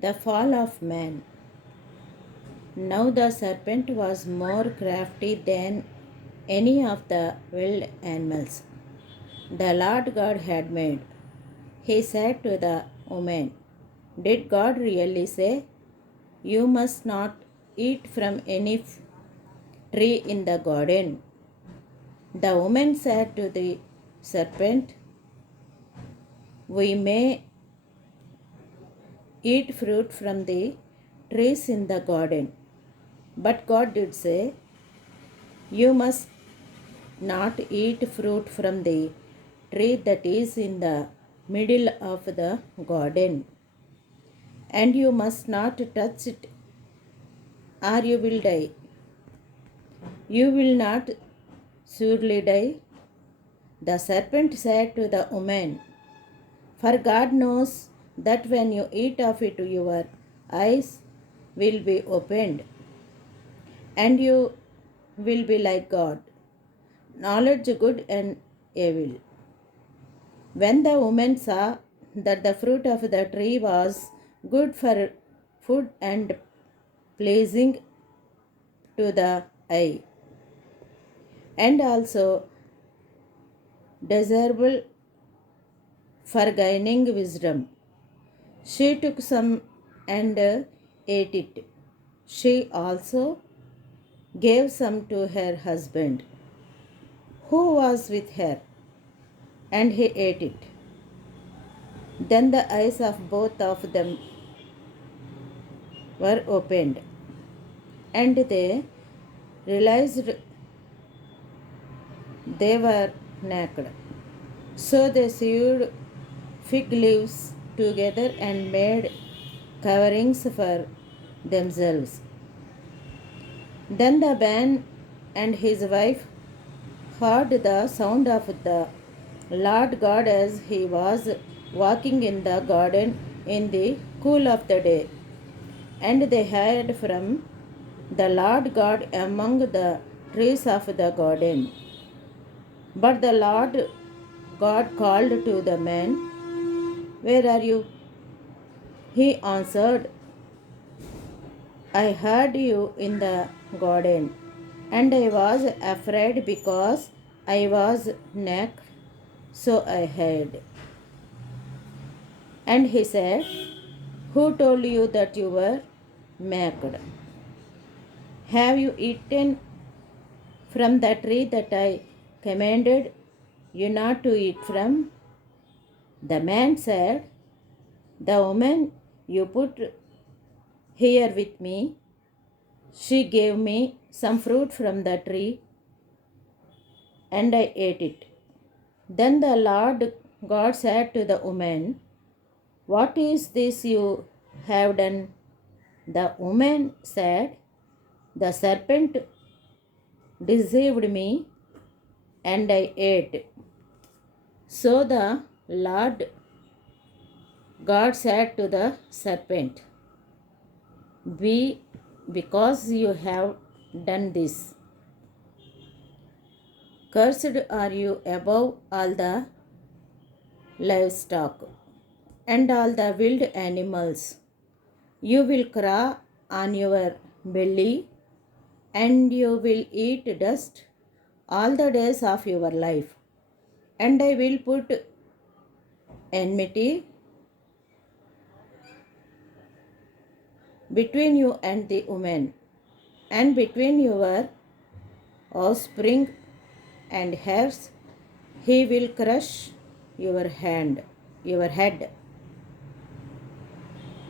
The fall of man. Now the serpent was more crafty than any of the wild animals the Lord God had made. He said to the woman, did God really say, you must not eat from any tree in the garden? The woman said to the serpent, we may eat fruit from the trees in the garden. But God did say, you must not eat fruit from the tree that is in the middle of the garden, and you must not touch it, or you will die. You will not surely die. The serpent said to the woman, for God knows that when you eat of it, your eyes will be opened, and you will be like God, knowledge good and evil. When the woman saw that the fruit of the tree was good for food and pleasing to the eye, and also desirable for gaining wisdom, she took some and ate it. She also gave some to her husband, who was with her, and he ate it. Then the eyes of both of them were opened, and they realized they were naked. So they sewed fig leaves together and made coverings for themselves. Then the man and his wife heard the sound of the Lord God as he was walking in the garden in the cool of the day. And they hid from the Lord God among the trees of the garden. But the Lord God called to the man, where are you? He answered, I heard you in the garden, and I was afraid because I was naked, so I hid. And he said, who told you that you were naked? Have you eaten from the tree that I commanded you not to eat from? The man said, the woman you put here with me, she gave me some fruit from the tree, and I ate it. Then the Lord God said to the woman, what is this you have done? The woman said, the serpent deceived me, and I ate. So the Lord God said to the serpent, because you have done this, cursed are you above all the livestock and all the wild animals. You will crawl on your belly, and you will eat dust all the days of your life. And I will put enmity between you and the woman, and between your offspring and hers. He will crush your head,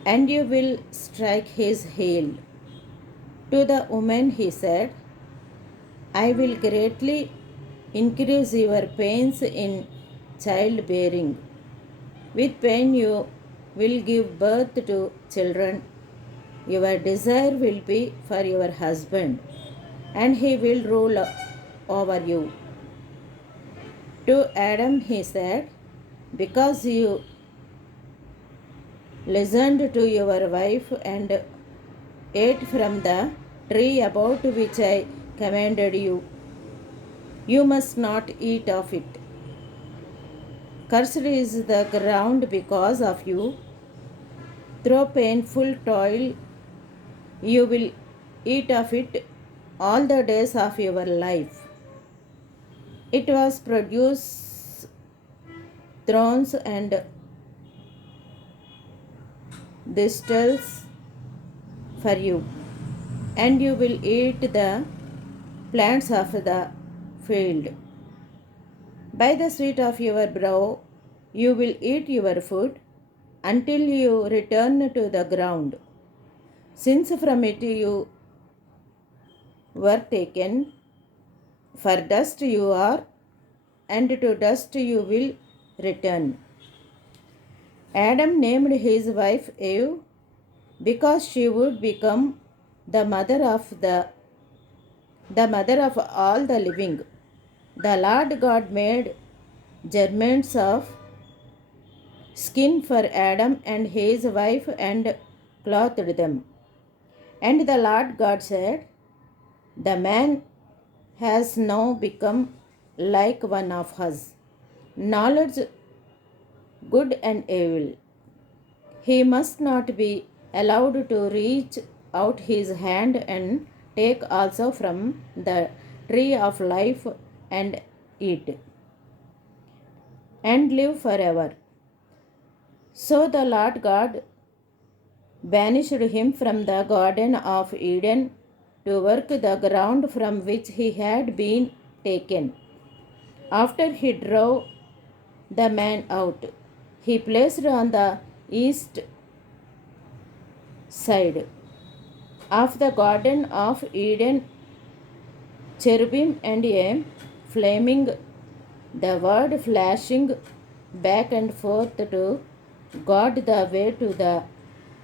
and you will strike his heel. To the woman he said, I will greatly increase your pains in childbearing. With pain you will give birth to children. Your desire will be for your husband, and he will rule over you. To Adam he said, because you listened to your wife and ate from the tree about which I commanded you, you must not eat of it. Cursed is the ground because of you. Through painful toil, you will eat of it all the days of your life. It was produce thorns and thistles for you, and you will eat the plants of the field. By the sweat of your brow, you will eat your food until you return to the ground, since from it you were taken. For dust you are, and to dust you will return. Adam named his wife Eve because she would become the mother of all the living. The Lord God made garments of skin for Adam and his wife and clothed them. And the Lord God said, the man has now become like one of us, knowledge good and evil. He must not be allowed to reach out his hand and take also from the tree of life and eat and live forever. So the Lord God banished him from the Garden of Eden to work the ground from which he had been taken. After he drove the man out, he placed on the east side of the Garden of Eden cherubim and a flaming, the word flashing back and forth to guard the way to the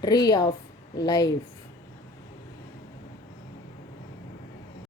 tree of life.